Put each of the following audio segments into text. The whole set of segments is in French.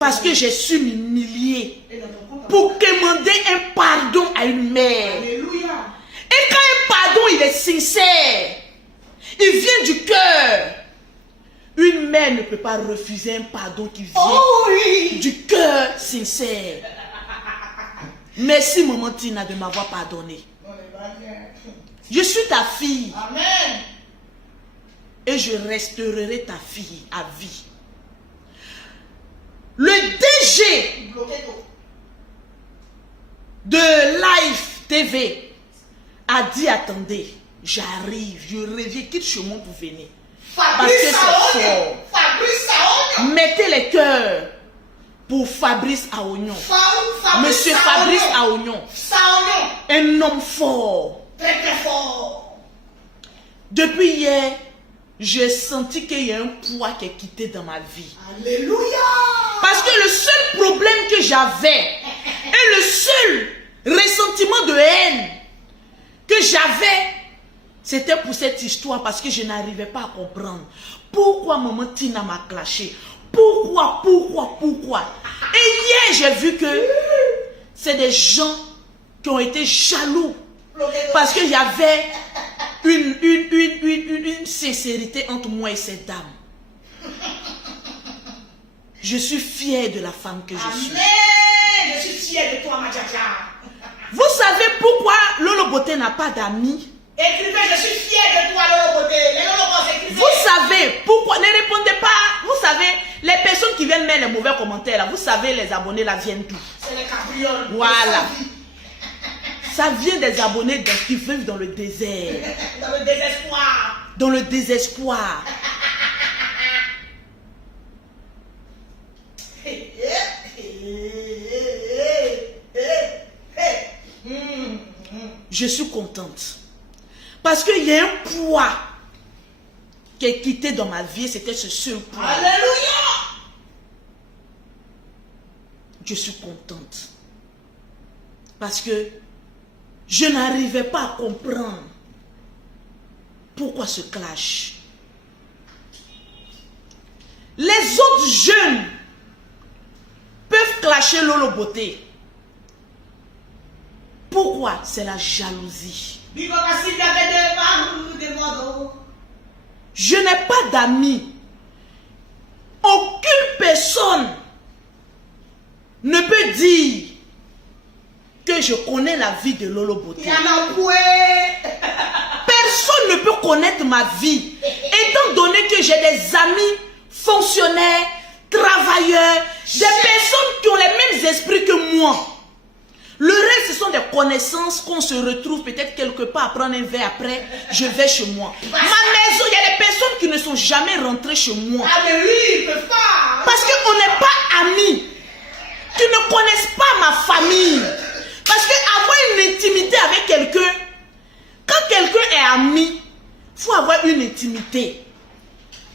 Parce que j'ai su m'humilier pour demander un pardon à une mère. Alléluia. Et quand un pardon, il est sincère, il vient du cœur. Une mère ne peut pas refuser un pardon qui vient du cœur sincère. Merci, maman Tina, de m'avoir pardonné. Je suis ta fille. Amen. Et je resterai ta fille à vie. Le DG de Life TV a dit, attendez, j'arrive, je reviens, quitte chez moi pour venir. Parce que c'est fort. Mettez les cœurs pour Fabrice Aounion. Monsieur Fabrice Aounion. Un homme fort. Très très fort. Depuis hier, j'ai senti qu'il y a un poids qui est quitté dans ma vie. Alléluia. Parce que le seul problème que j'avais et le seul ressentiment de haine que j'avais, c'était pour cette histoire, parce que je n'arrivais pas à comprendre. Pourquoi maman Tina m'a clashé? Pourquoi? Et hier, j'ai vu que c'est des gens qui ont été jaloux. Parce qu'il y avait une sincérité entre moi et cette dame. Je suis fière de la femme que je suis. Amen. Je suis fière de toi, ma Djadia. Vous savez pourquoi Lolo Beauté n'a pas d'amis? Écrivez, je suis fière de toi, Lolo Beauté. Les Lolo Beauté, écrivez. Vous savez pourquoi? Ne répondez pas. Vous savez, les personnes qui viennent mettre les mauvais commentaires, là, vous savez, les abonnés là viennent d'où? C'est les cabrioles. Voilà. Ça vient des abonnés qui vivent dans le désert. Dans le désespoir. Dans le désespoir. Je suis contente. Parce qu'il y a un poids qui est quitté dans ma vie. C'était ce seul poids. Alléluia. Je suis contente. Parce que je n'arrivais pas à comprendre pourquoi ce clash. Les autres jeunes peuvent clasher Lolo Beauté. Pourquoi? C'est la jalousie. Je n'ai pas d'amis. Aucune personne ne peut dire que je connais la vie de Lolo Beauté. Personne ne peut connaître ma vie, étant donné que j'ai des amis fonctionnaires, travailleurs, des personnes qui ont les mêmes esprits que moi. Le reste, ce sont des connaissances qu'on se retrouve peut-être quelque part à prendre un verre après, je vais chez moi. Ma maison, il y a des personnes qui ne sont jamais rentrées chez moi. Parce qu'on n'est pas amis. Qui ne connaissent pas ma famille. Parce qu'avoir une intimité avec quelqu'un, quand quelqu'un est ami, il faut avoir une intimité.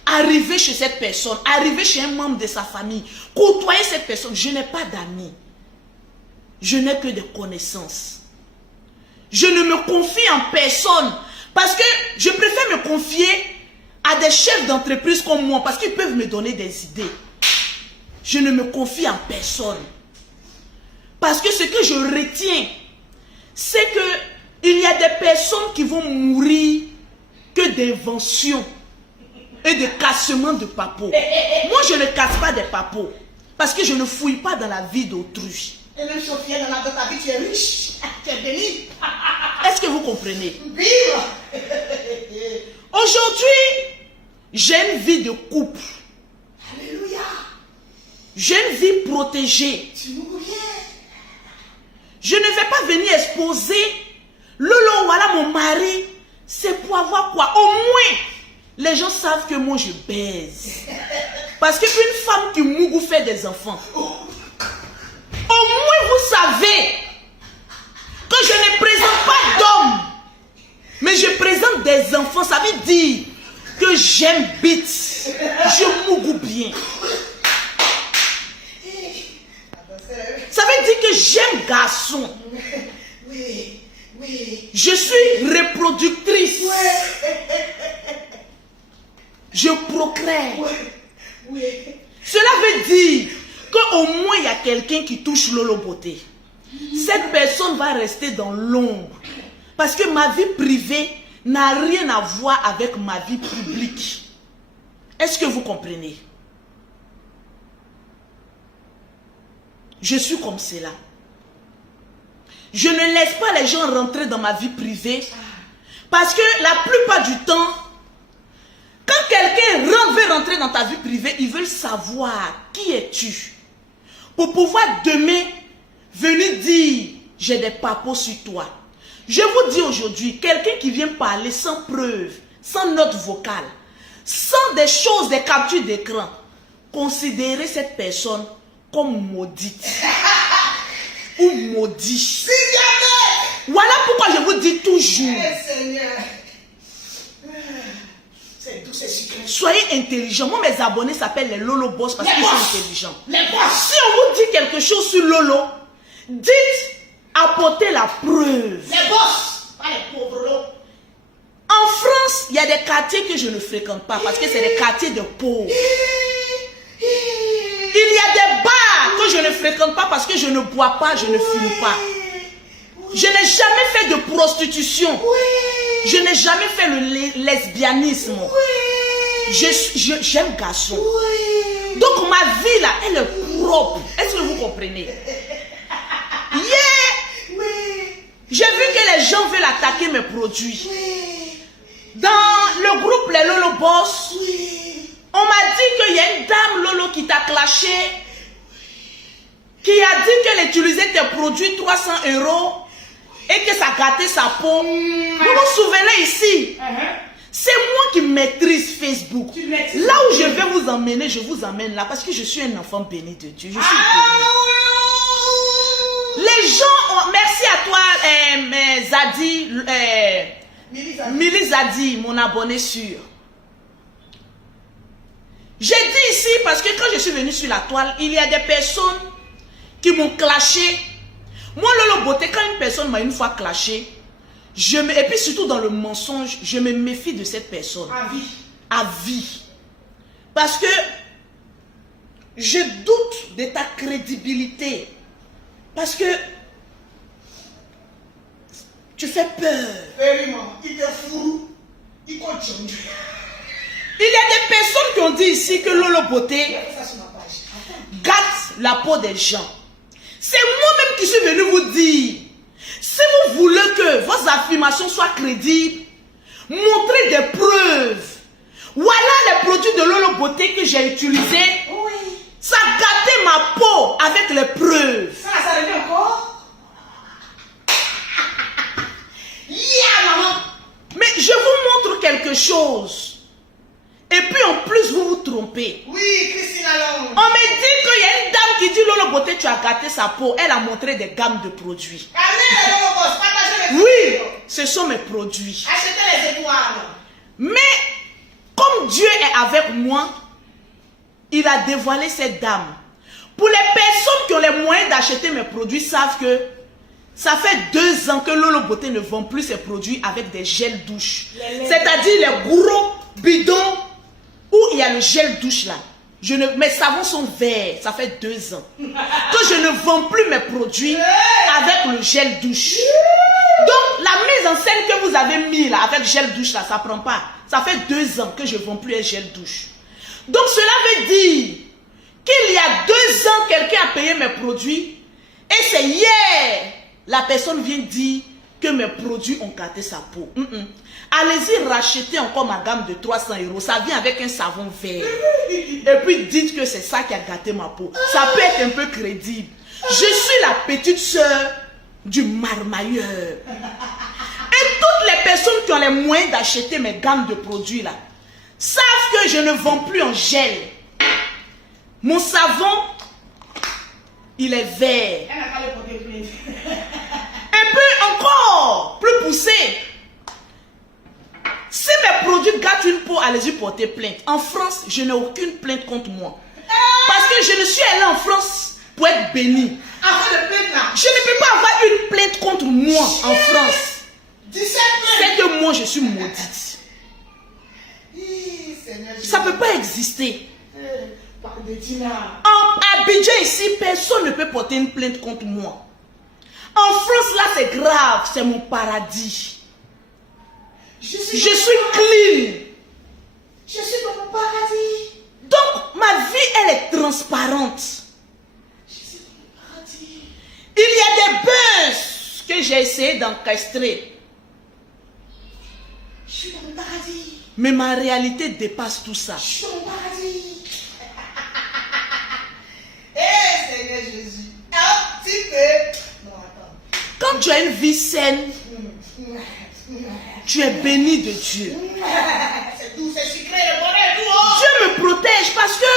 Arriver chez cette personne, arriver chez un membre de sa famille, côtoyer cette personne. Je n'ai pas d'amis. Je n'ai que des connaissances. Je ne me confie en personne. Parce que je préfère me confier à des chefs d'entreprise comme moi. Parce qu'ils peuvent me donner des idées. Je ne me confie en personne. Parce que ce que je retiens, c'est qu'il y a des personnes qui vont mourir que d'inventions et de cassements de papeaux. Moi, je ne casse pas des papeaux. Parce que je ne fouille pas dans la vie d'autrui. Et même si on vient dans ta vie, tu es riche, tu es béni. Est-ce que vous comprenez? Vive. Aujourd'hui, j'ai une vie de couple. Alléluia. J'ai une vie protégée. Tu nous reviens. Je ne vais pas venir exposer Lolo, voilà mon mari. C'est pour avoir quoi? Au moins, les gens savent que moi je baise. Parce qu'une femme qui mourou fait des enfants. Au moins vous savez que je ne présente pas d'hommes, mais je présente des enfants. Ça veut dire que j'aime bite, je mourou bien. Ça veut dire que j'aime garçon. Oui, oui. Je suis reproductrice. Je procrée. Oui, oui. Cela veut dire quand au moins il y a quelqu'un qui touche Lolo Beauté, cette personne va rester dans l'ombre. Parce que ma vie privée n'a rien à voir avec ma vie publique. Est-ce que vous comprenez? Je suis comme cela. Je ne laisse pas les gens rentrer dans ma vie privée. Parce que la plupart du temps, quand quelqu'un veut rentrer dans ta vie privée, ils veulent savoir qui es-tu. Pour pouvoir demain venir dire, j'ai des papos sur toi. Je vous dis aujourd'hui, quelqu'un qui vient parler sans preuve, sans note vocale, sans des choses, des captures d'écran, considérez cette personne comme maudite. Ou maudit. Voilà pourquoi je vous dis toujours. Soyez intelligents. Moi, mes abonnés s'appellent les Lolo Boss parce qu'ils sont intelligents. Si on vous dit quelque chose sur Lolo, dites, apportez la preuve. Les boss, pas les pauvres. En France, il y a des quartiers que je ne fréquente pas parce que c'est des quartiers de pauvres. Il y a des bars que je ne fréquente pas parce que je ne bois pas, je ne fume pas. Je n'ai jamais fait de prostitution. Je n'ai jamais fait le lesbianisme. J'aime garçon. Donc ma vie là, elle est propre. Est-ce que vous comprenez? J'ai vu que les gens veulent attaquer mes produits. Dans le groupe Les Lolo Boss, on m'a dit qu'il y a une dame Lolo qui t'a clashé, qui a dit qu'elle utilisait tes produits 300 € et que ça gâtait sa peau. Vous vous souvenez ici? C'est moi qui maîtrise Facebook. Là où je vais vous emmener, je vous emmène là parce que je suis un enfant béni de Dieu. Je suis béni. Les gens ont... Merci à toi, Zadi, Mili Zadi, mon abonné sûr. J'ai dit ici parce que quand je suis venue sur la toile, il y a des personnes qui m'ont clashé. Moi, Lolo Beauté, quand une personne m'a une fois clashé, et puis surtout dans le mensonge, je me méfie de cette personne. À vie. À vie. Parce que je doute de ta crédibilité. Parce que tu fais peur. Il te fout. Il continue. Il y a des personnes qui ont dit ici que Lolo Beauté gâte la peau des gens. C'est moi-même qui suis venu vous dire, si vous voulez que vos affirmations soient crédibles, montrez des preuves. Voilà les produits de Lolo Beauté que j'ai utilisés. Oui. Ça gâtait ma peau avec les preuves. Ça revient encore? Maman. Mais je vous montre quelque chose. Et puis en plus, vous vous trompez. Oui, Christine Alon. On me dit qu'il y a une dame qui dit Lolo Beauté, tu as gâté sa peau. Elle a montré des gammes de produits. Amenez les Lolo Boss, partagez les Oui, ce sont mes produits. Achetez les étoiles. Mais comme Dieu est avec moi, il a dévoilé cette dame. Pour les personnes qui ont les moyens d'acheter mes produits, savent que ça fait 2 ans que Lolo Beauté ne vend plus ses produits avec des gels douche. C'est-à-dire les gros bidons où il y a le gel douche là. Mes savons sont verts, ça fait 2 ans. Que je ne vends plus mes produits avec le gel douche. Donc la mise en scène que vous avez mis là avec gel douche là, ça prend pas. Ça fait 2 ans que je ne vends plus un gel douche. Donc cela veut dire qu'il y a 2 ans, quelqu'un a payé mes produits et c'est hier, la personne vient dire que mes produits ont gâté sa peau. Allez-y racheter encore ma gamme de 300 €. Ça vient avec un savon vert. Et puis dites que c'est ça qui a gâté ma peau. Ça peut être un peu crédible. Je suis la petite soeur du marmailleur. Et toutes les personnes qui ont les moyens d'acheter mes gammes de produits là, savent que je ne vends plus en gel. Mon savon, il est vert. Elle n'a pas le porter plainte. Et puis encore, plus poussé. Si mes produits gâtent une peau, allez-y porter plainte. En France, je n'ai aucune plainte contre moi. Parce que je ne suis allée en France pour être bénie. Après le plainte là. Je ne peux pas avoir une plainte contre moi en France. 17 plaintes. C'est que moi, je suis maudite. Ça ne peut pas exister. Par de Dina. En Abidjan ici, personne ne peut porter une plainte contre moi. En France, là, c'est grave, c'est mon paradis. Je suis clean. Je suis dans mon paradis. Donc, ma vie, elle est transparente. Je suis dans mon paradis. Il y a des buzz que j'ai essayé d'encastrer. Je suis dans mon paradis. Mais ma réalité dépasse tout ça. Je suis dans mon paradis. Eh, Seigneur Jésus. Un petit peu. Non, attends. Quand tu as une vie saine, tu es béni de Dieu. C'est tout, c'est sucré, le bonheur, tout. Oh. Dieu me protège parce que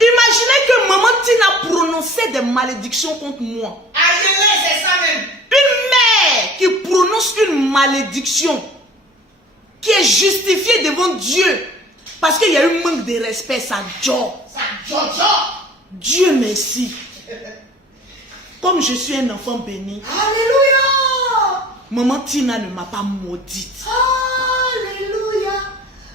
imaginez que maman Tina prononçait des malédictions contre moi. Aïe, c'est ça même. Une mère qui prononce une malédiction qui est justifiée devant Dieu parce qu'il y a eu manque de respect, ça joue. Ça jojo. Dieu merci. Comme je suis un enfant béni, Alléluia. maman Tina ne m'a pas maudite. Alléluia.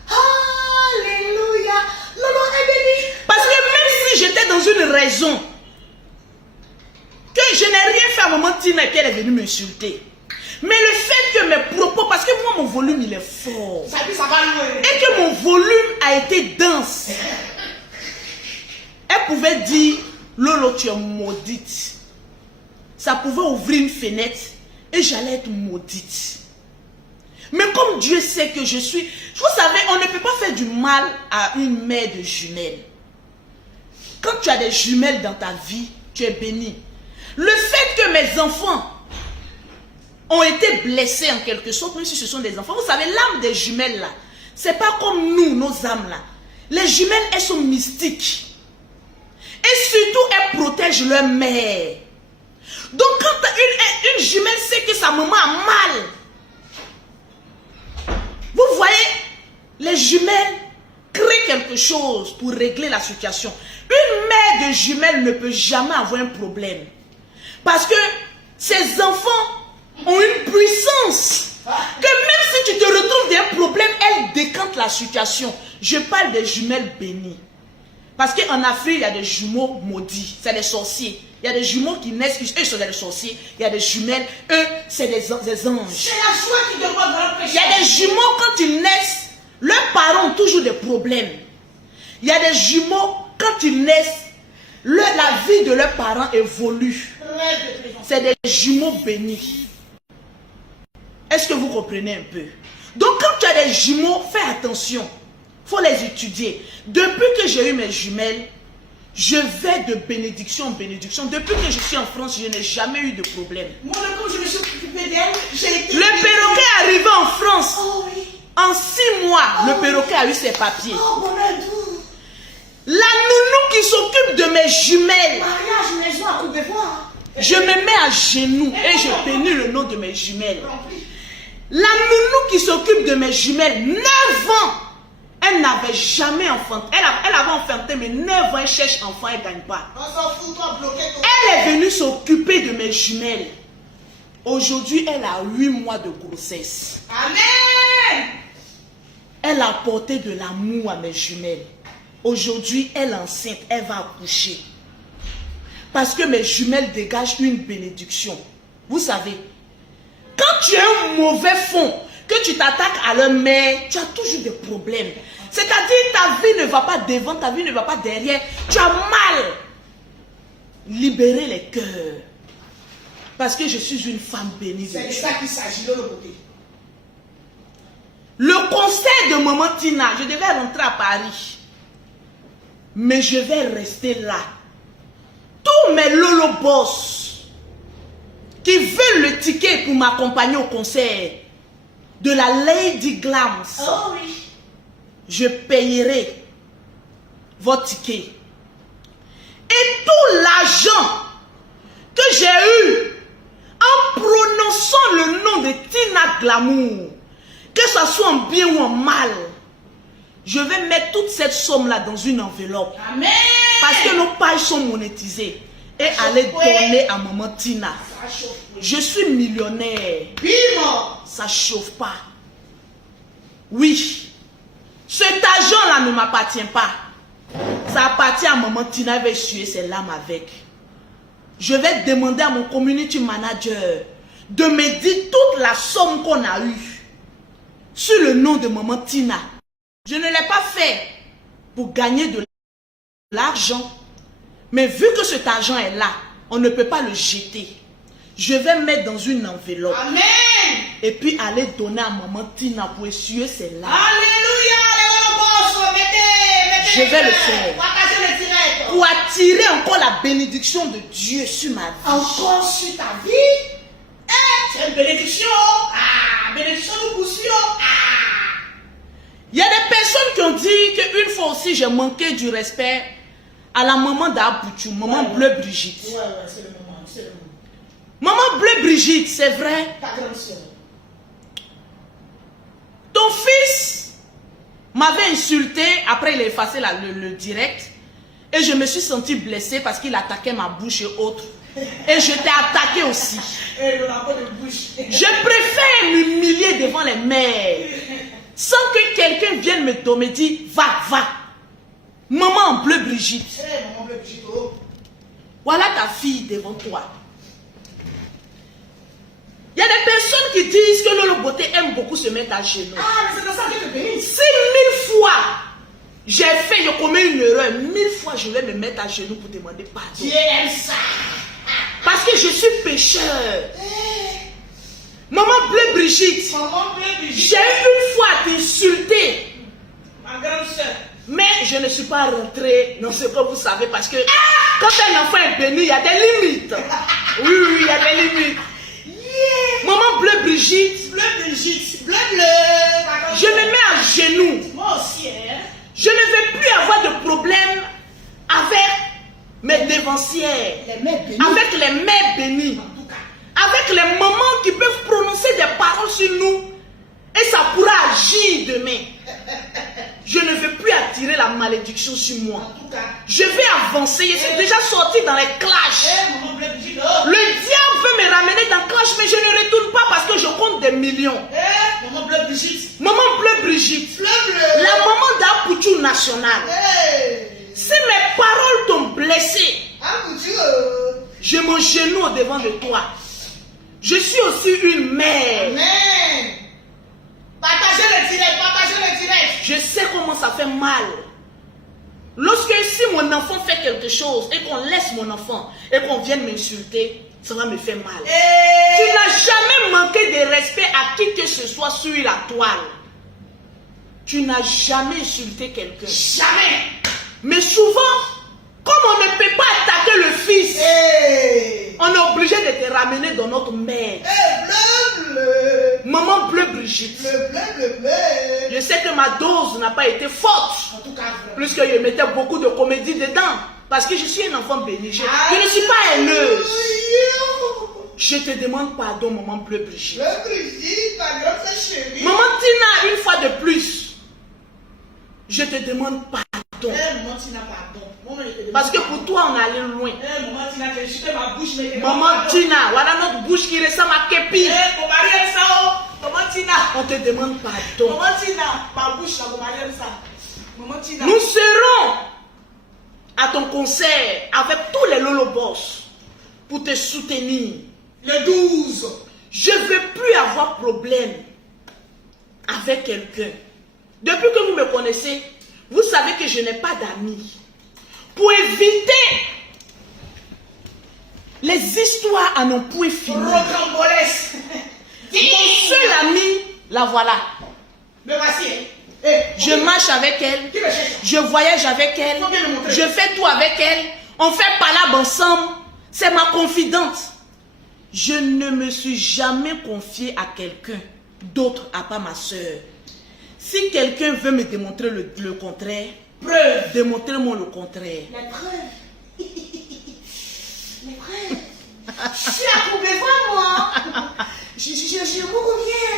Alléluia. Lolo est béni. Parce que même si j'étais dans une raison que je n'ai rien fait à maman Tina et qu'elle est venue m'insulter. Mais le fait que mes propos, parce que moi mon volume il est fort. Ça dit, ça va louer. Et que mon volume a été dense. Elle pouvait dire, Lolo tu es maudite. Ça pouvait ouvrir une fenêtre et j'allais être maudite. Mais comme Dieu sait que je suis... Vous savez, on ne peut pas faire du mal à une mère de jumelles. Quand tu as des jumelles dans ta vie, tu es béni. Le fait que mes enfants ont été blessés en quelque sorte, même si ce sont des enfants. Vous savez, l'âme des jumelles là, c'est pas comme nous, nos âmes là. Les jumelles, elles sont mystiques. Et surtout, elles protègent leur mère. Donc quand une jumelle sait que sa maman a mal, vous voyez, les jumelles créent quelque chose pour régler la situation. Une mère de jumelles ne peut jamais avoir un problème. Parce que ses enfants ont une puissance. Que même si tu te retrouves dans un problème, elle décante la situation. Je parle des jumelles bénies. Parce qu'en Afrique, il y a des jumeaux maudits. C'est des sorciers. Il y a des jumeaux qui naissent, eux sont des sorciers. Il y a des jumelles, eux, c'est des anges. C'est la joie qui te voit dans le péché. Il y a des jumeaux, quand ils naissent, leurs parents ont toujours des problèmes. Il y a des jumeaux, quand ils naissent, la vie de leurs parents évolue. C'est des jumeaux bénis. Est-ce que vous comprenez un peu? Donc quand tu as des jumeaux, fais attention. Il faut les étudier. Depuis que j'ai eu mes jumelles, je vais de bénédiction en bénédiction. Depuis que je suis en France, je n'ai jamais eu de problème. Moi, comme je me suis occupée d'elle, j'ai été... Le perroquet est arrivé en France. Oh oui. En 6 mois, le perroquet a eu ses papiers. Oh, bonheur doux. La nounou qui s'occupe de mes jumelles. Mariage, maison à coup de voix. Je me mets à genoux et je bénis le nom de mes jumelles. La nounou qui s'occupe de mes jumelles, 9 ans. Elle n'avait jamais enfanté. Elle avait enfanté, mais 9 ans, elle cherche enfant, elle ne gagne pas. On s'en fout, toi, bloqué. Elle est venue s'occuper de mes jumelles. Aujourd'hui, elle a 8 mois de grossesse. Amen. Elle a apporté de l'amour à mes jumelles. Aujourd'hui, elle est enceinte, elle va accoucher. Parce que mes jumelles dégagent une bénédiction. Vous savez, quand tu as un mauvais fond, que tu t'attaques à leur mère, tu as toujours des problèmes. C'est-à-dire ta vie ne va pas devant, ta vie ne va pas derrière. Tu as mal. Libérer les cœurs. Parce que je suis une femme bénie. C'est de ça qu'il s'agit, de l'autre côté. Le conseil de maman Tina, je devais rentrer à Paris. Mais je vais rester là. Tous mes lolo boss qui veulent le ticket pour m'accompagner au concert de la Lady Glams, Oh oui. je payerai votre ticket. Et tout l'argent que j'ai eu en prononçant le nom de Tina Glamour, que ce soit en bien ou en mal, je vais mettre toute cette somme-là dans une enveloppe. Amen. Parce que nos pages sont monétisées. Et aller donner à maman Tina. Ça chauffe. Je suis millionnaire. Bim. Ça chauffe pas. Oui. Cet argent-là ne m'appartient pas. Ça appartient à maman Tina, elle va essuyer ses larmes avec. Je vais demander à mon community manager de me dire toute la somme qu'on a eue sur le nom de maman Tina. Je ne l'ai pas fait pour gagner de l'argent. Mais vu que cet argent est là, on ne peut pas le jeter. Je vais mettre dans une enveloppe. Amen. Et puis aller donner à maman Tina pour essuyer ses larmes. Alléluia. Je vais le faire. Partagez le direct. Pour attirer encore la bénédiction de Dieu sur ma vie. Encore sur ta vie. C'est une bénédiction. Ah, bénédiction nous poursuit. Ah. Il y a des personnes qui ont dit qu'une fois aussi j'ai manqué du respect à la maman d'Abouchou, maman Bleu Brigitte. Ouais, c'est le moment, c'est le moment. Maman Bleu Brigitte, c'est vrai. Ta grande soeur. Ton fils m'avait insulté, après il a effacé le direct, et je me suis sentie blessée parce qu'il attaquait ma bouche et autres. Et je t'ai attaqué aussi. Et le rapport de bouche. Je préfère m'humilier devant les mères, sans que quelqu'un vienne me dire, va, va. Maman Bleu Brigitte. Maman Bleu Brigitte. Oh. Voilà ta fille devant toi. Il y a des personnes qui disent que Lolo Beauté aime beaucoup se mettre à genoux. Ah, mais c'est dans ça que je te bénis. Si 1000 fois j'ai fait, je commets une erreur, 1000 fois je vais me mettre à genoux pour demander pardon. Dieu aime ça. Parce que je suis pécheur. Maman Bleu Brigitte. Maman Bleu Brigitte. J'ai eu une fois à t'insulter. Ma grande soeur. Mais je ne suis pas rentrée dans ce que vous savez parce que quand un enfant est béni, il y a des limites. Oui, il y a des limites. Yeah. Maman Bleu Brigitte. Bleu Brigitte. Bleu. Je me mets à genoux. Moi aussi, hein. Je ne vais plus avoir de problème avec mes dévancières. Les mères bénies. Avec les mères bénies. En tout cas. Avec les mamans qui peuvent prononcer des paroles sur nous. Et ça pourra agir demain. Je ne veux plus attirer la malédiction sur moi. En tout cas. Je vais avancer. Je suis déjà sorti dans les clashs. Maman Bleu Brigitte. Oh. Le diable veut me ramener dans le clash, mais je ne retourne pas parce que je compte des millions. Maman Bleu Brigitte. Maman Bleu Brigitte. Bleu. La maman d'Apouchou national. Si mes paroles t'ont blessé, je m'agenouille au devant de toi. Je suis aussi une mère. Amen. Partagez le direct, partagez le direct. Je sais comment ça fait mal. Lorsque si mon enfant fait quelque chose et qu'on laisse mon enfant et qu'on vienne m'insulter, ça va me faire mal. Tu n'as jamais manqué de respect à qui que ce soit sur la toile. Tu n'as jamais insulté quelqu'un. Jamais. Mais souvent, comme on ne peut pas attaquer le fils, on est obligé de te ramener dans notre mère. Maman Bleu Brigitte. Je sais que ma dose n'a pas été forte. En tout cas, Plus que je mettais beaucoup de comédie dedans. Parce que je suis un enfant béni. Je ne suis pas haineuse. Je te demande pardon, maman Bleu Brigitte. Maman Tina, une fois de plus, je te demande pardon. Maman Tina, pardon. Parce que pour toi, on est allé loin. Maman Tina, tu as chuté ma bouche. Maman Tina, voilà notre bouche qui ressemble à Képi. Mon mari aime ça. Maman Tina. On te demande pardon. Maman Tina, ma bouche, là, mon mari aime ça. Maman Tina. Nous serons à ton concert avec tous les Lolo Boss pour te soutenir. Le 12. Je ne veux plus avoir problème avec quelqu'un. Depuis que vous me connaissez, vous savez que je n'ai pas d'amis. Pour éviter les histoires à non point fini. Mon seul ami, la voilà. Mais voici. Je marche avec elle. Je voyage avec elle. Je fais tout avec elle. On fait palabre ensemble. C'est ma confidente. Je ne me suis jamais confiée à quelqu'un d'autre à part ma soeur. Si quelqu'un veut me démontrer le contraire, preuve. Démontrez-moi le contraire. Les preuves. Les preuves. Je suis à Courbevoie, moi. Je vous reviens.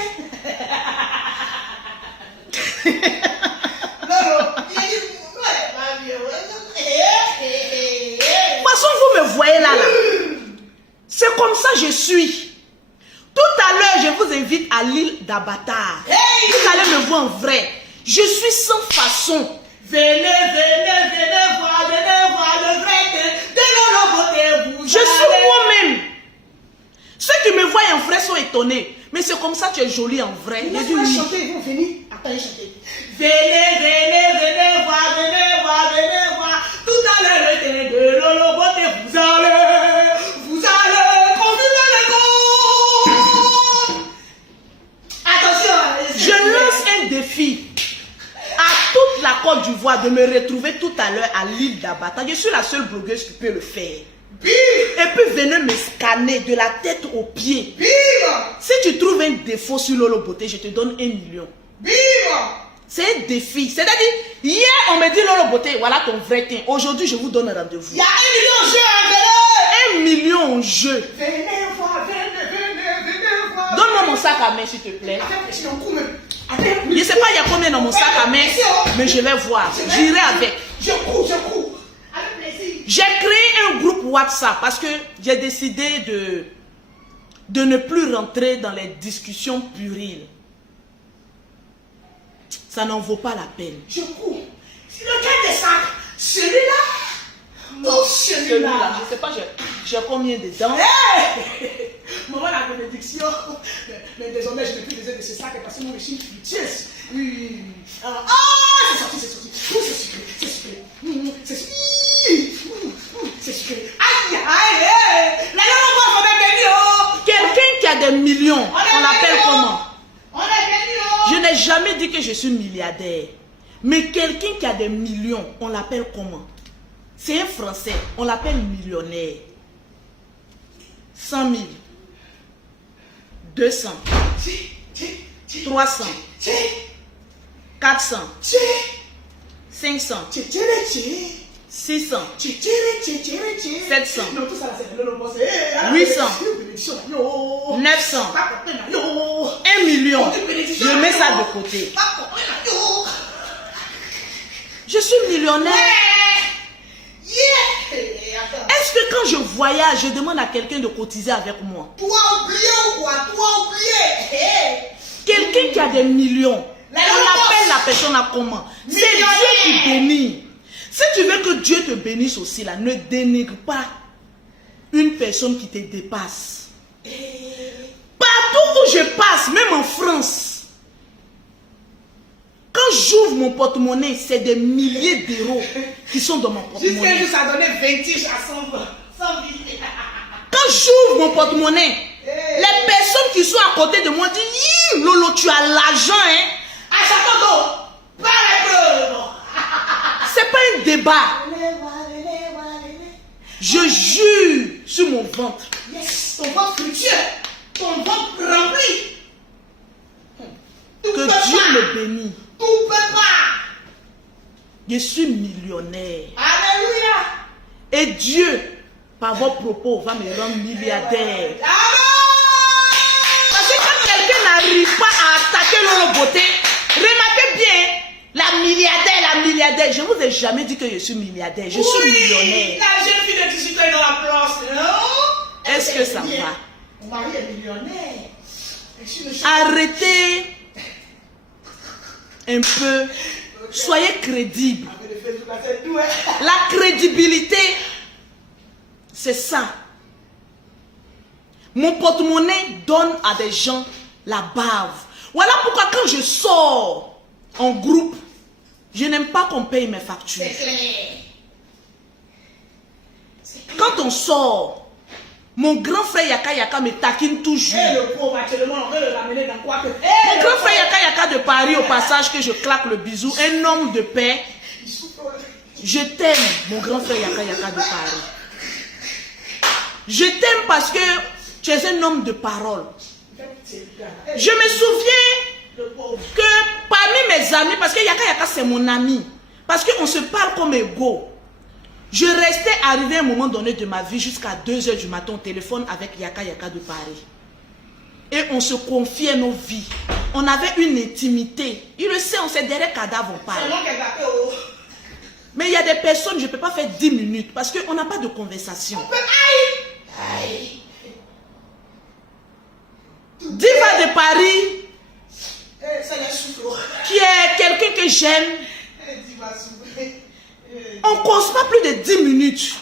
Non, il a dit, De toute façon, vous me voyez là. C'est comme ça que je suis. Tout à l'heure, je vous invite à l'île d'Abatar. Vous allez me voir en vrai. Je suis sans façon. venez voir le vrai de Lolo Beauté. Je suis moi-même. Ceux qui me voient en vrai sont étonnés. Mais c'est comme ça que tu es jolie en vrai. Ils J'ai dit vont oui. chanter, ils vont venir. Attends, chanter. Venez voir. Tout à l'heure, le terrain de Lolo Beauté. Vous allez confuser les comptes. Attention. Je lance un défi à toute la Côte d'Ivoire de me retrouver tout à l'heure à l'île d'Abata. Je suis la seule blogueuse qui peut le faire. Bim. Et puis venez me scanner de la tête aux pieds. Bim. Si tu trouves un défaut sur Lolo Beauté, je te donne 1 million. Bim. C'est un défi. C'est-à-dire, hier on me dit Lolo Beauté, voilà ton vrai teint. Aujourd'hui, je vous donne rendez-vous. Il y a 1 million de jeux à 1 million en jeu. venez voir. Donne-moi mon sac à main, s'il te plaît. Je ne sais pas il y a combien dans mon sac à main, mais je vais voir. J'irai avec. Je cours. Avec plaisir. J'ai créé un groupe WhatsApp parce que j'ai décidé de ne plus rentrer dans les discussions puériles. Ça n'en vaut pas la peine. Je cours. C'est lequel des sacs? Celui-là? Oh, celui-là. Je ne sais pas, j'ai combien dedans. Hey! Maman, la bénédiction. Mais désormais, je ne peux plus besoin de ce sac parce que mon régime fructueuse. Oui. Alors, c'est sorti. Oh, c'est sucré. C'est sucré. Aïe. La langue va même venir. Quelqu'un qui a des millions, on l'appelle comment? On est venu. Je n'ai jamais dit que je suis milliardaire. Mais quelqu'un qui a des millions, on l'appelle comment? C'est un Français, on l'appelle millionnaire. 100 000, 200, 300, 400, 500, 600, 700, 800, 900, 1 million. Je mets ça de côté. Je suis millionnaire. Est-ce que quand je voyage, je demande à quelqu'un de cotiser avec moi? Toi oublié ou quoi? Quelqu'un qui a des millions, on appelle la personne à comment? C'est Dieu qui bénit. Si tu veux que Dieu te bénisse aussi, là, ne dénigre pas une personne qui te dépasse. Partout où je passe, même en France, quand j'ouvre mon porte-monnaie, c'est des milliers d'euros qui sont dans mon porte-monnaie. Jusqu'à ça donnait 20 à 100 000. Quand j'ouvre mon porte-monnaie, les personnes qui sont à côté de moi disent, Yi, Lolo, tu as l'argent, hein? Achatoto, pas les preuves. C'est pas un débat. Je jure sur mon ventre. Yes, ton ventre fructueux, ton ventre rempli. Que Dieu me bénisse. Tout peut pas. Je suis millionnaire. Alléluia. Et Dieu, par vos propos, va me rendre milliardaire. Amen. Parce que quand quelqu'un n'arrive pas à attaquer Lolo Beauté, remarquez bien, la milliardaire, je ne vous ai jamais dit que je suis milliardaire, je suis millionnaire. La jeune fille de 18 ans est dans la place, non? Est-ce que ça va? Mon mari est millionnaire. Arrêtez un peu, soyez crédible. La crédibilité, c'est ça. Mon porte-monnaie donne à des gens la bave. Voilà pourquoi quand je sors en groupe, je n'aime pas qu'on paye mes factures. Quand on sort, mon grand frère Yaka Yaka me taquine toujours. Mon grand frère Yaka Yaka de Paris, au passage que je claque le bisou, un homme de paix. Je t'aime, mon grand frère Yaka Yaka de Paris. Je t'aime parce que tu es un homme de parole. Je me souviens que parmi mes amis, parce que Yaka Yaka c'est mon ami, parce qu'on se parle comme égaux. Je restais arrivé à un moment donné de ma vie jusqu'à 2 h du matin au téléphone avec Yaka Yaka de Paris. Et on se confiait nos vies. On avait une intimité. Il le sait, on sait derrière cadavre, on parle. Mais il y a des personnes, je ne peux pas faire 10 minutes parce qu'on n'a pas de conversation. Diva de Paris, qui est quelqu'un que j'aime, On ne cause pas plus de 10 minutes.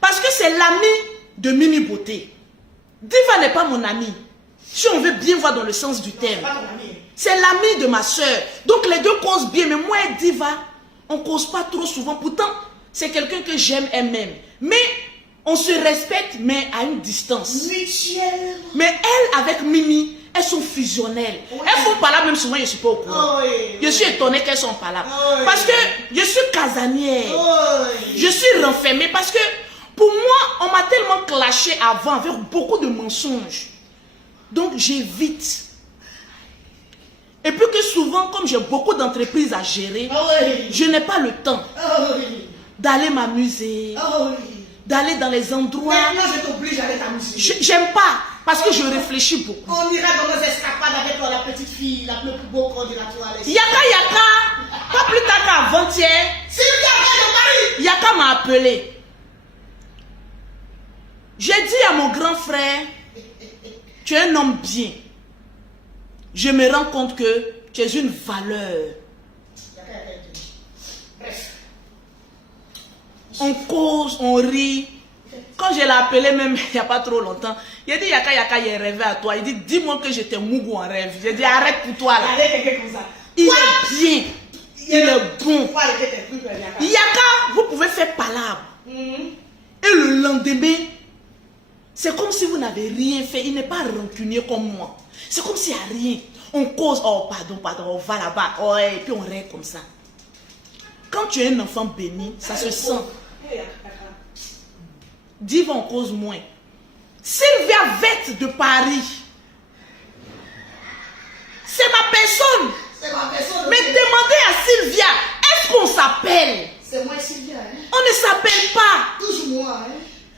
Parce que c'est l'ami de Mini Beauté. Diva n'est pas mon ami. Si on veut bien voir dans le sens du terme. C'est l'ami de ma soeur. Donc les deux causent bien. Mais moi et Diva, on ne cause pas trop souvent. Pourtant, c'est quelqu'un que j'aime elle-même. Mais on se respecte, mais à une distance. Mutuelle. Mais elle, avec Mimi, elles sont fusionnelles. Oui. Elles font pas là, même souvent, je ne suis pas au courant. Oui, je suis étonnée qu'elles sont pas là. Oui. Parce que je suis casanière. Oui. Je suis renfermée. Parce que pour moi, on m'a tellement clashé avant avec beaucoup de mensonges. Donc, j'évite. Et puis que souvent, comme j'ai beaucoup d'entreprises à gérer, je n'ai pas le temps d'aller m'amuser, d'aller dans les endroits. Maintenant, je t'oblige à aller t'amuser. J'aime pas, parce que je réfléchis beaucoup. On ira dans nos escapades avec la petite fille, la plus beau corps de la toilette. Yaka, pas plus tard qu'avant-hier. Sylvia, de Paris. Yaka m'a appelé. J'ai dit à mon grand frère, tu es un homme bien. Je me rends compte que tu es une valeur. Bref. On cause, on rit. Quand je l'ai appelé même il n'y a pas trop longtemps, il a dit Yaka, il est rêvé à toi. Il dit dis-moi que j'étais mougou en rêve. J'ai dit arrête pour toi là. Arrête quelqu'un comme ça. Il est bien. Il est bon. Yaka, vous pouvez faire palabre. Et le lendemain, c'est comme si vous n'avez rien fait. Il n'est pas rancunier comme moi. C'est comme s'il n'y a rien. On cause, oh pardon, on va là-bas, oh, et puis on règle comme ça. Quand tu es un enfant béni, ça se sent. Diva, on cause moins. Sylvia Vette de Paris. C'est ma personne. C'est ma personne. Mais demandez à Sylvia, est-ce qu'on s'appelle? C'est moi Sylvia. Hein? On ne s'appelle pas. Toujours moi. Hein?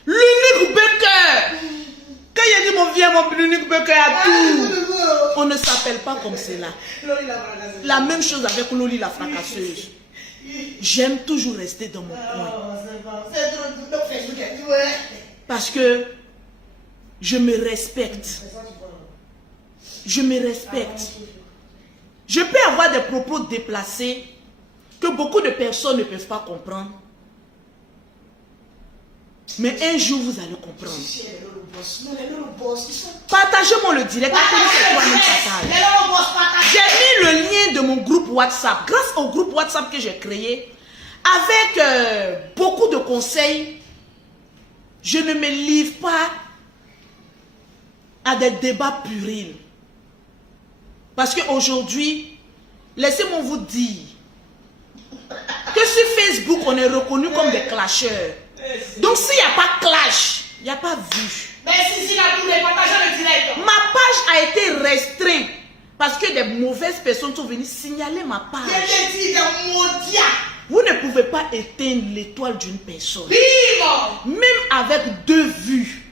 L'unique Becker. Quand il dit mon vieux, mon l'unique Becker à tout. On ne s'appelle pas comme cela. La même chose avec Loli la fracasseuse. J'aime toujours rester dans mon coin. Parce que je me respecte. Je me respecte. Je peux avoir des propos déplacés que beaucoup de personnes ne peuvent pas comprendre. Mais un jour, vous allez comprendre. Partagez-moi le direct. J'ai mis le lien de mon groupe WhatsApp. Grâce au groupe WhatsApp que j'ai créé, avec beaucoup de conseils, je ne me livre pas à des débats purils. Parce qu'aujourd'hui, laissez-moi vous dire que sur Facebook, on est reconnu comme des clasheurs. Donc s'il n'y a pas clash, il n'y a pas vue. Mais si la tour est partagée le direct. Ma page a été restreinte parce que des mauvaises personnes sont venues signaler ma page. Vous ne pouvez pas éteindre l'étoile d'une personne. Même avec 2 vues,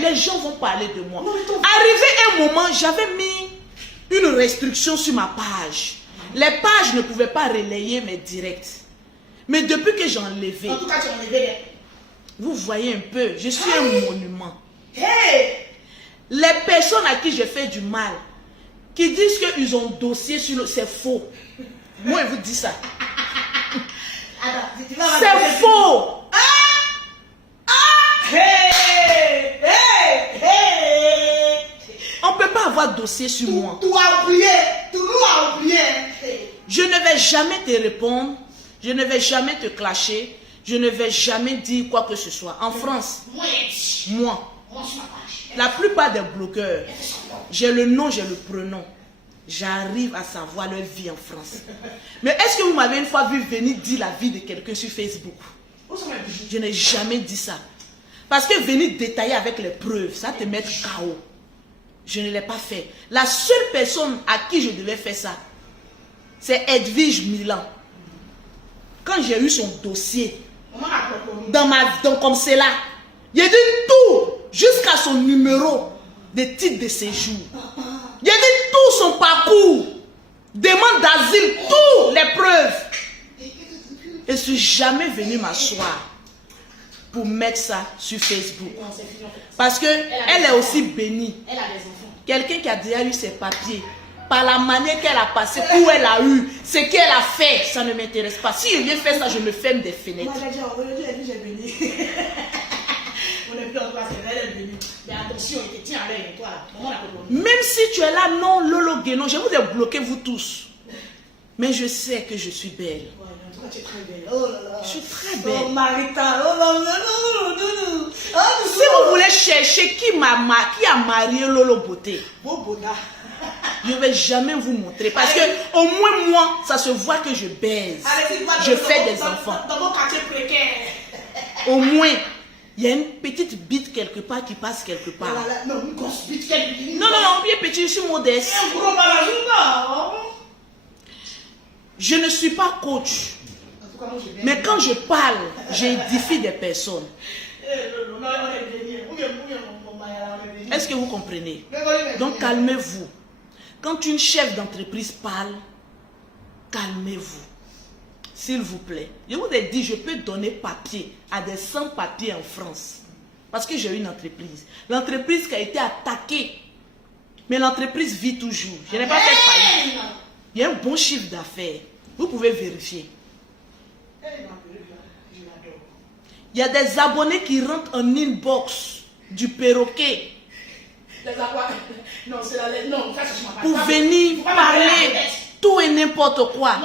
les gens vont parler de moi. Arrivé un moment, j'avais mis une restriction sur ma page. Les pages ne pouvaient pas relayer mes directs. Mais depuis que j'ai enlevé, en tout cas, tu as enlevé. Vous voyez un peu, je suis un monument. Les personnes à qui je fais du mal, qui disent qu'ils ont dossier sur le... C'est faux. Moi, je vous dis ça. C'est faux. On ne peut pas avoir dossier sur moi. Tout a oublié. Tout nous a oublié. Je ne vais jamais te répondre. Je ne vais jamais te clasher. Je ne vais jamais dire quoi que ce soit. En France, moi, la plupart des blogueurs, j'ai le nom, j'ai le prénom. J'arrive à savoir leur vie en France. Mais est-ce que vous m'avez une fois vu venir dire la vie de quelqu'un sur Facebook? Je n'ai jamais dit ça. Parce que venir détailler avec les preuves, ça te met KO. Je ne l'ai pas fait. La seule personne à qui je devais faire ça, c'est Edwige Milan. Quand j'ai eu son dossier, comme c'est là, j'ai dit tout, jusqu'à son numéro de titre de séjour. J'ai dit tout son parcours, demande d'asile, toutes les preuves. Et je ne suis jamais venu m'asseoir pour mettre ça sur Facebook. Parce qu'elle est aussi bénie. Quelqu'un qui a déjà eu ses papiers par la manière qu'elle a passé, où elle a eu, ce qu'elle a fait, ça ne m'intéresse pas. Si je viens faire ça, je me ferme des fenêtres. Moi, j'ai dit, j'ai venu. On est plus en classe, elle est venue. Mais attention, il te tient à l'œil, toi. Même si tu es là, non, Lolo Guénon, je vous ai bloqué, vous tous. Mais je sais que je suis belle. Ouais, en tout cas, tu es très belle. Oh là là. Je suis très belle. Oh, Marita. Oh là là. Si vous voulez chercher qui a marié Lolo Beauté, je ne vais jamais vous montrer. Parce que au moins moi, ça se voit que je baise. Je fais des enfants. Dans mon quartier précaire. Au moins, il y a une petite bite quelque part qui passe quelque part. Non, une grosse bite quelque part. Non, bien petit, je suis modeste. Un gros balazouga. Je ne suis pas coach. Mais quand je parle, j'édifie des personnes. Est-ce que vous comprenez? Donc calmez-vous. Quand une chef d'entreprise parle, calmez-vous. S'il vous plaît. Je vous ai dit, je peux donner papier à des sans-papiers en France. Parce que j'ai une entreprise. L'entreprise qui a été attaquée. Mais l'entreprise vit toujours. Je n'ai pas fait faillite. Il y a un bon chiffre d'affaires. Vous pouvez vérifier. Il y a des abonnés qui rentrent en inbox du perroquet pour venir parler tout et n'importe quoi.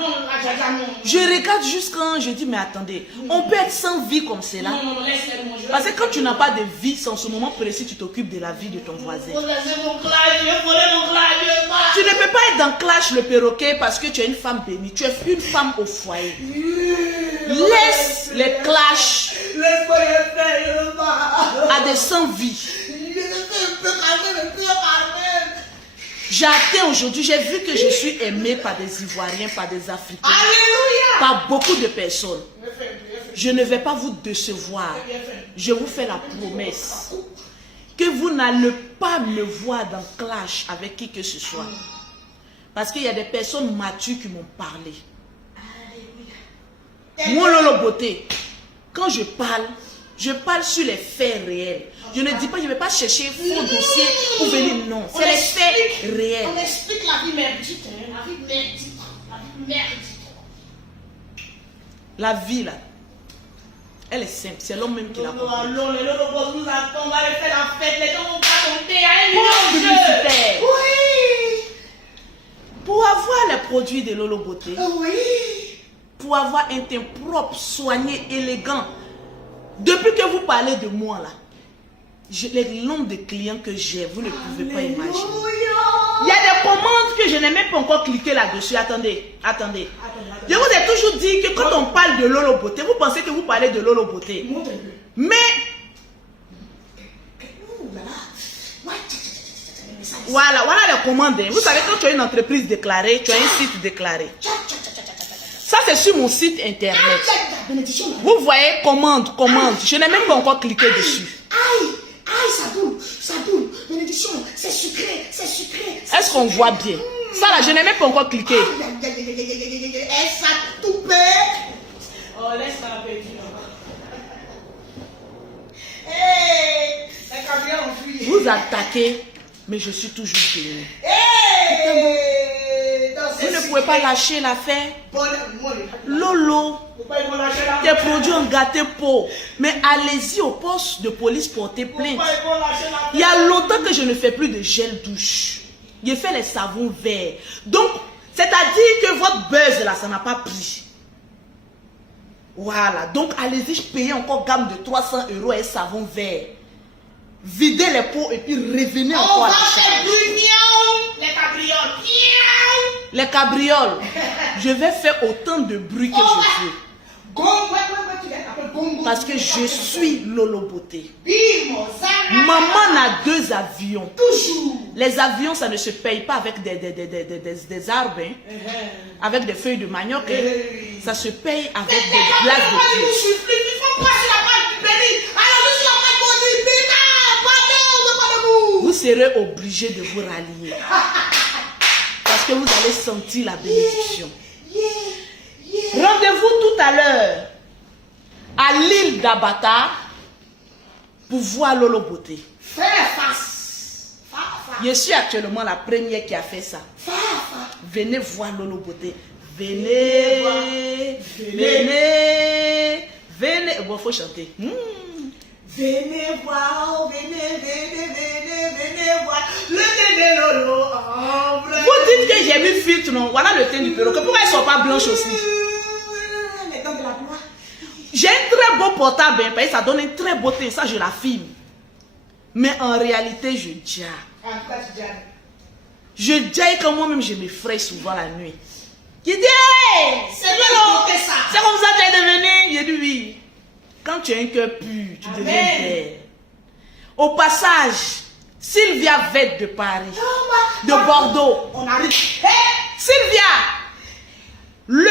Je regarde juste quand je dis mais attendez, on peut être sans vie comme cela. Parce que quand tu n'as pas de vie, c'est en ce moment précis tu t'occupes de la vie de ton voisin. Tu ne peux pas être dans clash le perroquet parce que tu es une femme bénie. Tu es une femme au foyer. Laisse les clashs à des sans-vie. J'ai atteint aujourd'hui, j'ai vu que je suis aimée par des Ivoiriens, par des Africains, par beaucoup de personnes. Je ne vais pas vous décevoir. Je vous fais la promesse que vous n'allez pas me voir dans clash avec qui que ce soit. Parce qu'il y a des personnes matures qui m'ont parlé. Moi, Lolo Beauté, quand je parle sur les faits réels. Je ne dis pas, je ne vais pas chercher faux dossier pour venir. Non, c'est les faits réels. On explique la vie merdique. La vie merdique. La vie merdique. La vie, là, elle est simple. C'est l'homme même qui l'a compris. Non, les Lolo nous attendent. On va aller faire la fête. Les gens vont pas monter à Pour publicitaire. Oui. Pour avoir les produits de Lolo Beauté. Oui. Pour avoir un teint propre, soigné, élégant. Depuis que vous parlez de moi, là, le nombre de clients que j'ai, vous ne pouvez pas imaginer. Il y a des commandes que je n'ai même pas encore cliqué là-dessus. Attendez. Je vous ai toujours dit que quand on parle de Lolo Beauté, vous pensez que vous parlez de Lolo Beauté. Mais, voilà les commandes. Vous savez, quand tu as une entreprise déclarée, tu as un site déclaré. Ça, c'est sur mon site internet. Vous voyez, commande. Je n'ai même pas encore cliqué dessus. Ça boule. Bénédiction, c'est sucré. Est-ce qu'on voit bien? Ça là, je n'ai même pas encore cliqué. Ça tout fait. Oh, laisse ça la bête. Vous attaquez, mais je suis toujours béni. Vous ne pouvez pas lâcher l'affaire. Lolo, tes produits ont gâté peau. Mais allez-y au poste de police porter plainte. Il y a longtemps que je ne fais plus de gel douche. Je fais les savons verts. Donc, c'est-à-dire que votre buzz là, ça n'a pas pris. Voilà. Donc, allez-y, je paye encore gamme de 300 € et savon vert. Videz les pots et puis revenez encore à la charge. Les cabrioles. Les cabrioles. Je vais faire autant de bruit que je veux. Parce que je suis Lolo Beauté. Maman a 2 avions. Toujours. Les avions, ça ne se paye pas avec des arbres, hein. Avec des feuilles de manioc. Hein. Ça se paye avec des glaces de pied. Vous serez obligé de vous rallier. Parce que vous allez sentir la bénédiction. Rendez-vous tout à l'heure à l'île d'Abata pour voir Lolo Beauté. Fais face. Je suis actuellement la première qui a fait ça. Venez voir Lolo Beauté. Venez. Bon, faut chanter. Venez voir, venez voir le thé de Lolo. Vous dites que j'ai mis filtre, non? Voilà le teint du perroquet. Pourquoi elles ne sont pas blanches aussi? Les dents de la gloire. J'ai un très beau portable, hein, parce que ça donne un très beau teint, ça je l'affirme. Mais en réalité, je dis. En quoi tu dis? Je dis que moi-même, je m'effraie souvent la nuit. Qui dit, c'est Lolo, c'est ça. C'est comme ça que tu es devenu. J'ai dit oui. Quand tu as un cœur pur, tu deviens belle. Au passage, Sylvia Vette de Paris, de Bordeaux. On arrive. Sylvia, le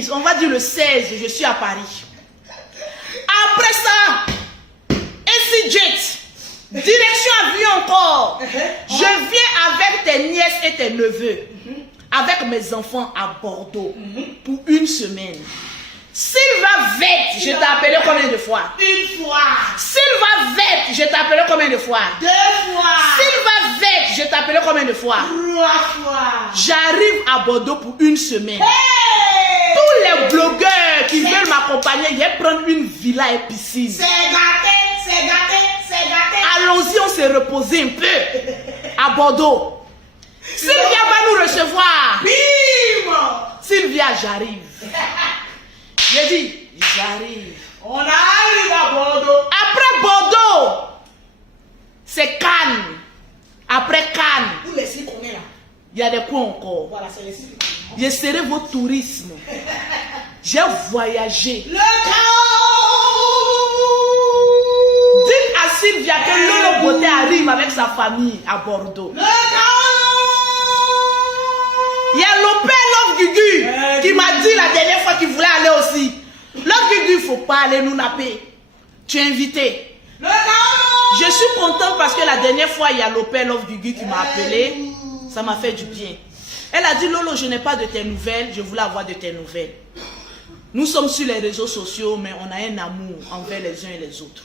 15, on va dire le 16, je suis à Paris. Après ça, EasyJet, direction avion encore. Je viens avec tes nièces et tes neveux, avec mes enfants à Bordeaux pour une semaine. Sylvia Vette, je t'ai appelé combien de fois? Une fois. Sylvia Vette, je t'ai appelé combien de fois? 2 fois. Sylvia Vette, je t'ai appelé combien de fois? 3 fois. J'arrive à Bordeaux pour une semaine. Hey! Tous les blogueurs qui veulent m'accompagner, ils viennent prendre une villa et piscine. C'est gâté, c'est gâté, c'est gâté. Allons-y, on s'est reposé un peu à Bordeaux. Sylvia va nous recevoir. Bim! Sylvia, j'arrive. J'ai dit, j'arrive. On arrive à Bordeaux. Après Bordeaux, c'est Cannes. Après Cannes, Vous les filles qu'on est là. il y a des coins encore. Voilà, c'est les filles. Je serai votre tourisme. J'ai voyagé. Le chaos. Dites à Sylvia que Lolo Beauté arrive avec sa famille à Bordeaux. Le chaos. Il y a Lopé Love Gugu qui m'a dit la dernière fois qu'il voulait aller aussi. Love Gugu, il ne faut pas aller nous napper. Tu es invité. Le chaos. Je suis contente parce que la dernière fois, il y a Lopé Love Gugu qui m'a appelé. Ça m'a fait du bien. Elle a dit, Lolo, je n'ai pas de tes nouvelles. Je voulais avoir de tes nouvelles. Nous sommes sur les réseaux sociaux, mais on a un amour envers les uns et les autres.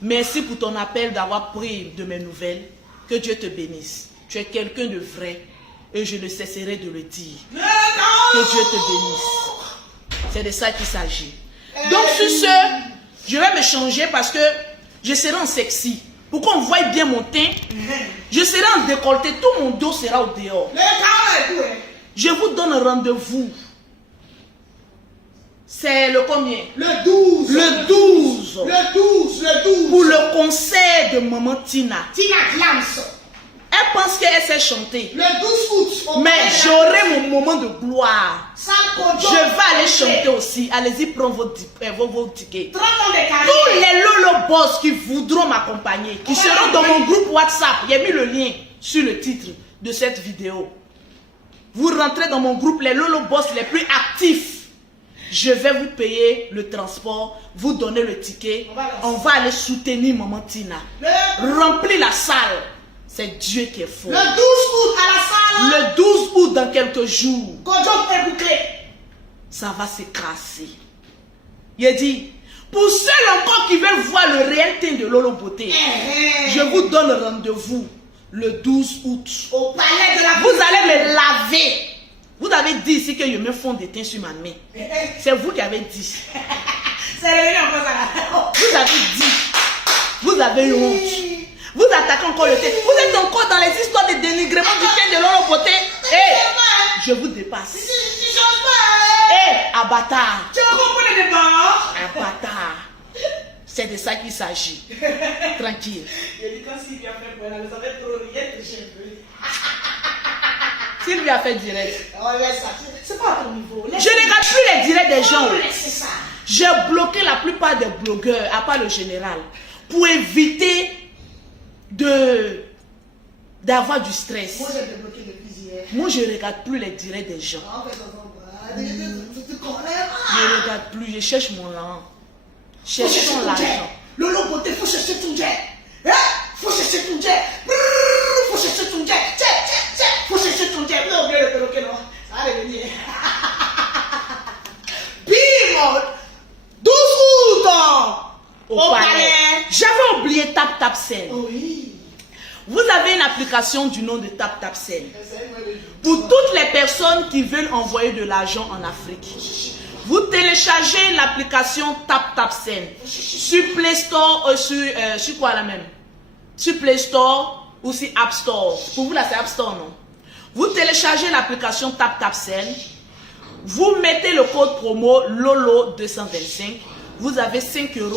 Merci pour ton appel d'avoir pris de mes nouvelles. Que Dieu te bénisse. Tu es quelqu'un de vrai. Et je ne cesserai de le dire. Que Dieu te bénisse. C'est de ça qu'il s'agit. Donc sur ce, je vais me changer parce que je serai en sexy. Pour qu'on voie bien mon teint, je serai en décolleté. Tout mon dos sera au dehors. Le chaos est tout. Je vous donne rendez-vous. C'est le combien? Le 12. Le 12. Le 12. Le 12. Pour le concert de Maman Tina. Tina Clams. Elle pense qu'elle sait chanter. Le 12 août. Mais j'aurai mon moment de gloire. Ça Je vais aller chanter aussi. Allez-y, prenez vos tickets. 30 ans de Tous carrière. les Lolo Boss qui voudront m'accompagner, qui seront dans mon groupe WhatsApp, il y a mis le lien sur le titre de cette vidéo. Vous rentrez dans mon groupe, les Lolo Boss les plus actifs. Je vais vous payer le transport, vous donner le ticket. On va aller soutenir Maman Tina. Remplir la salle. C'est Dieu qui est fort. Le 12 août à la salle. Le 12 août dans quelques jours, Godjon est bouclé. ça va s'écraser. Il a dit, pour ceux encore qui veulent voir le réel teint de Lolo Beauté, je vous donne rendez-vous le 12 août. Au palais de la Vous allez me laver. Vous avez dit ici que je me fond de teint sur ma main. C'est vous qui avez dit. C'est revenu encore ça. Vous avez dit. Vous avez eu honte. Vous attaquez encore le teint. Vous êtes encore dans les histoires de dénigrement du teint de Lolo Beauté. Je vous dépasse. Tu changes pas. Abatard. Tu comprends le départ. Abatard. C'est de ça qu'il s'agit. Tranquille. Il dit quand Sylvia fait pour elle, vous avez trop rien de chez vous. Sylvia fait direct. Oh, laisse ça. C'est pas à ton niveau. Je ne regarde plus les directs des gens. C'est ça. J'ai bloqué la plupart des blogueurs, à part le général, pour éviter d'avoir du stress. Moi, j'ai débloqué depuis hier. Moi, je ne regarde plus les directs des gens. En fait, tu connais pas. Je ne regarde plus, je cherche mon argent. Cherchons l'argent. Lolo Beauté, faut chercher ton jet. Faut chercher ton jet. Faut chercher ton jet. Faut chercher ton jet. Non, bien le perroquet, non. Ça va revenir. Bim! 12 août! Au palais. J'avais oublié Tap Tap Scène. Oui. Vous avez une application du nom de TapTapSend. Pour toutes les personnes qui veulent envoyer de l'argent en Afrique, vous téléchargez l'application TapTapSend sur Play Store, sur quoi la même? Sur Play Store ou sur App Store. Pour vous là c'est App Store, non? Vous téléchargez l'application TapTapSend, vous mettez le code promo LOLO225, vous avez 5 €